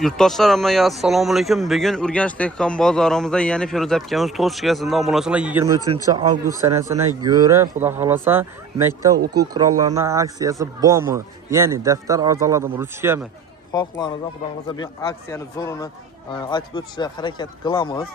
Yurttaşlar hammaga assalomu alaykum. Bugun Urganch dehqon bozorimizda yeni Feruz akamiz to'shkasida obunachilar 23-avgust sanasına göre xudo xolasa maktab o'quv qurollarini aksiyasi bormi? Ya'ni daftar arzaladim ruchkami? Xohlaringizdan xudo xolasa bu aksiyani zo'rini aytib o'tishga harakat qilamiz.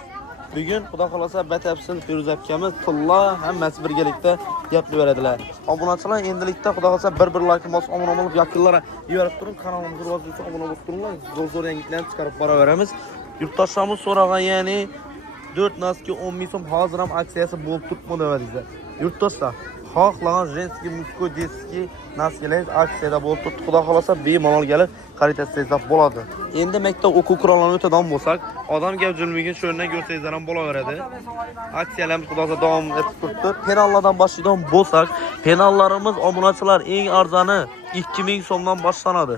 Bugun xudo xolasa batafsil Feruz akamiz tilla hammasi birgalikda gapni beradilar. Obunachilar endilikda xudo xolasa bir like bosib obuna bo'lib yaqinlara yuborib turing. Kanalimizga rivojlansa obuna bo'lib turinglar. Zo'r yangiliklarni chiqarib boraveramiz. Yurtdoshlarimiz so'ragan, ya'ni 4 naski 10 ming so'm hozir ham aksiyasi bo'lib turibmi deyapsiz. Yurtdoshlar, xohlagan jenskiy musko детский naskilar aksiyada bo'lib turibdi. Xudo xolasa bemalol kelib xaritasingizda bo'ladi. Endi maktab o'quv qurollarini o'tadan bo'lsak, odam gavjilmigin shu yerdan ko'rsangizlar ham bo'laveradi. Aksiyalarimiz xudo xolasa davom etib turibdi. Penallardan boshlaydigan bo'lsak, penallarimiz obunachilar eng arzoni 2000 so'mdan boshlanadi.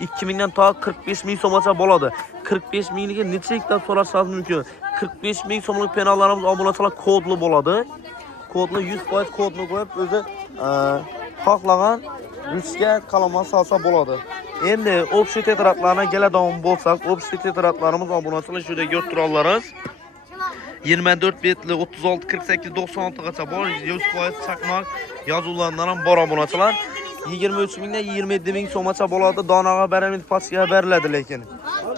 2000 dan to 45 ming so'mgacha bo'ladi. 45 mingligi nechilikdan so'rashingiz mumkin. 45 ming so'mlik penallarimiz obunachilar kodli bo'ladi. Kodli 100% kodni qo'yib o'zi xohlagan ruchka qalamga solsa bo'ladi. Endi общий tetradlarga keladigan bo'lsak, общий tetradlarimiz obunachilar shunday ko'rib turibsiz. 24 betli 36 48 96 gacha bor, 100% chaqmoq yozuvlardan ham bor obunachilar. 23 mingdan 27 ming so'mgacha bo'ladi. Donaga berilmaydi, pastga beriladi lekin.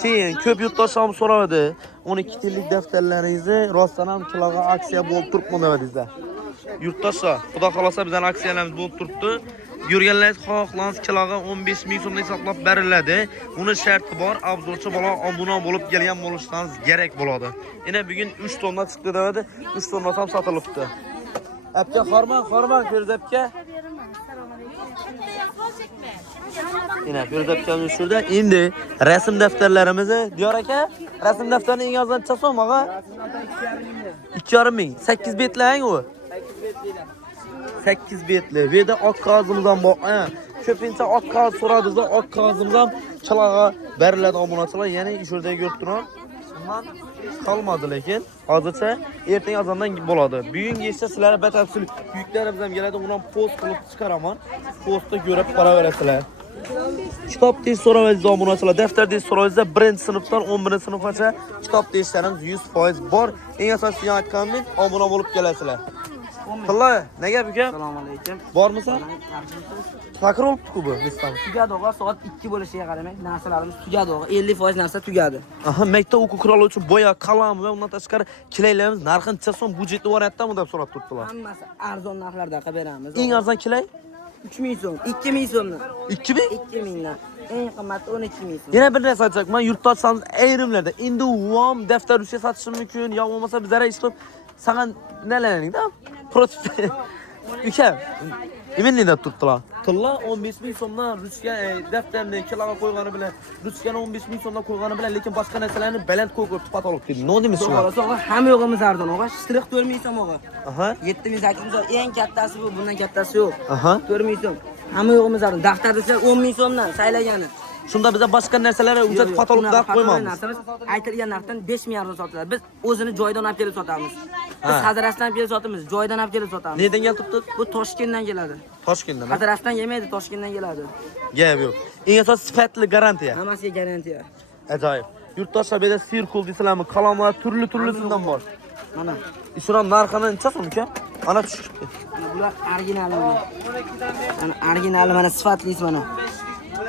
Keyin ko'p yurtdoshlarimiz so'radi, 12 tillik daftarlaringizni rostdan ham kiloga aksiya bo'lib turibmi deyapsizlar. Yurtdoshlar, xudo xolasa bizning aksiyalarimiz bo'lib turibdi. Yurganlar xohlasangiz kiloga 15 ming so'mdan hisoblab beriladi. Uni sharti bor, obzorchi bola obuna bo'lib kelgan bo'lishingiz kerak bo'ladi. Yana bugun 3 tonna chiqdi dedi, 3 tonna ham sotilibdi. Apka xorman, Feruz apka. Yine Feruz apkamiz shurda. Endi rasm daftarlarimizni, Diyor aka, rasm daftarini eng arzon necha so'm og'a? 2,5 ming. 8 betlang u. 8 betli. Bu yerda oq qog'ozimiz ham bor. Ko'pincha oq qog'oz so'radingiz, oq qog'ozimiz ham chilaga beriladi obunachilar. Ya'ni shurda ko'rib turib, bundan qolmadi lekin hozircha ertaga azondan bo'ladi. Bugungi esa sizlarga batafsil yuklarimiz ham keladi. Uni post qilib chiqaraman. Postda ko'rib qolaverasizlar. Kitob tez so'raysiz obunachilar, daftar tez so'raysiz, 1-sinfdan 11-sinfgacha kitob tezlarimiz 100% bor. Eng asosiy aytganim obuna bo'lib kelasizlar. Tilla, nega buka? Assalomu alaykum. Bormisan? Takir olibdi-ku bu, bizdan. Tugadi o'g'a, soat 2 bo'lishiga qaramay, narsalarimiz tugadi o'g'a. 50% narsa tugadi. Aha, maktab o'quv qurollari uchun boya, qalam va undan tashqari kilaylarimiz narxini necha so'm budjetli variantdami deb so'rab turibdilar. Hammasi arzon narxlarda qilib beramiz. Eng arzon kilay 3000 so'm, 2000 so'mdan. 2000? 2000 dan. Eng qimmati 12000 so'm. Yana bir narsa aytacakman, yurtdoshlarimiz ayrimlarda endi vam daftar uchun sotishi mumkin, yo bo'lmasa bizlar ish qilib sana nelarning-da? Prototyp. Ukam, imenlikda turibdilar. Tilla 15 ming so'mdan ruchka daftarni kiloga qo'ygani bilan, ruchkani 15 ming so'mdan qo'ygani bilan, lekin boshqa narsalarni baland qo'yib patolog dedi. Nima deymiz shunga? O'g'a, hamma yo'g'imiz arzon o'g'a. Shtrix 4000 so'm o'g'a. Aha. 7000 800 so'm. Eng kattasi bu, bundan kattasi yo'q. Aha. 4000 so'm. Hamma yo'g'imiz arzon. Daftarda 10000 so'mdan saylagani. Shunda biz boshqa narsalarga ujat patologda qo'ymaymiz. Aytilgan narxdan 5000 arzon sotiladi. Biz o'zini joydan olib kelib sotamiz. Biz Hadarasdan olib kelib sotamiz, joydan olib kelib sotamiz. Nereden kelibdi? Bu Toshkentdan keladi. Toshkentdan. Hadarasdan yemaydi, Toshkentdan keladi. Gap yo'q. Eng asosiy sifatli garantiya. Hammasiga garantiya. Ajoyib. Yurtdoshlar bu yerda sirkul deysizlarmi, qalamlar turli-turlisidan bor. Mana. Ishron narxini necha so'm uka? Ana tushibdi. Bular originali. Mana originali, mana sifatlisi mana.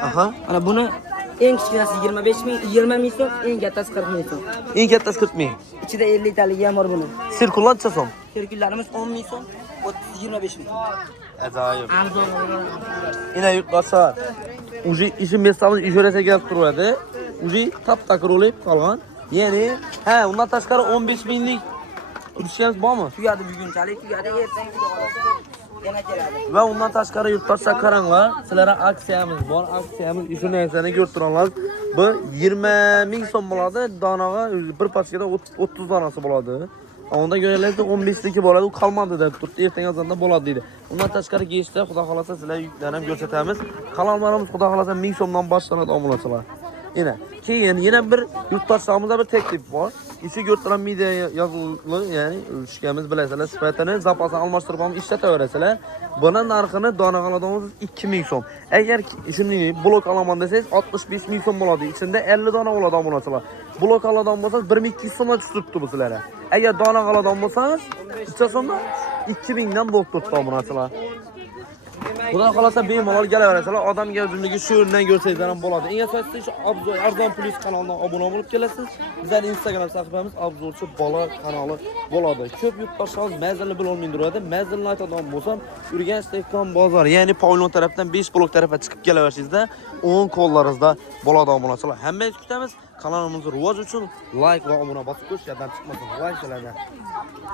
Aha. Mana buni eng kichkinasi 25 ming, 20 ming so'm, eng kattasi 40 ming so'm. Eng kattasi 40 ming. Ichida 50 taligi ham bor buni. Sirkullar necha so'm? Sirkullarimiz 10 ming so'm, 25 ming. Ajoyib. Arzon. Yine yurtdoshlar. Uji ishi mesamiz ishorasiga kelib turadi. Uji tap-takir bo'lib qolgan. Ya'ni, undan tashqari 15 minglik turishimiz bormi? Tugadi bugunchalik, tugadi ertaga yana keladi. Va undan tashqari yurtdoshlar qaranglar, sizlarga aksiyamiz bor. Aksiyamiz shu narsani ko'rib turibsizlar. Bu 20 ming so'm bo'ladi, donaga bir paskada 30 donasi bo'ladi. Onda görələrdə 15-liki bo'ladi, u qolmadi deb turibdi, ertaga azonda bo'ladi deydi. Undan tashqari keyishda xudo xolasa sizlarga yuklarni ham ko'rsatamiz. Qalamlarimiz xudo xolasa 1000 so'mdan boshlanadi obunachilar. Yana keyin yana bir yurtdoshlarimiz bir taklif bor. İçi götüren midye yazılı yani ölçkemiz bileseler sifatini zapasını almashtırıp ham ishlataverasizlar. Buni narxini donaqaladığımız 2000 so'm. Agar shuni blok olaman desangiz 65 ming so'm bo'ladi. Ichida 50 dona bo'ladi obunachilar. Blok oladigan bo'lsangiz 1200 so'mga tushibdi bu sizlarga. Agar dona oladigan bo'lsangiz 3 so'mda 2000 dan bo'lib turibdi obunachilar. Xudo xolasa bemalol kelaverasizlar. Odamga o'zimizga shu o'rnidan ko'rsangizlar ham bo'ladi. Eng asosiysi shu Obzor Arzon Plus kanalidan obuna bo'lib kelasiz. Bizning Instagram sahifamiz Obzorchi bola kanali bo'ladi. Ko'p yurtdoshlarimiz mazali bilolmaydi turadi. Mazalni aytadigan bo'lsam, Urganch Dehqon bozor, ya'ni Pavlon tarafdan 5 blok tarafga chiqib kelaversingizda 10 qo'llaringizda bo'ladi obunachilar. Hammangizni kutamiz. Kanalimizni rivoj uchun like va obuna bosib qo'yish, yoddan chiqmasin. Like qiling.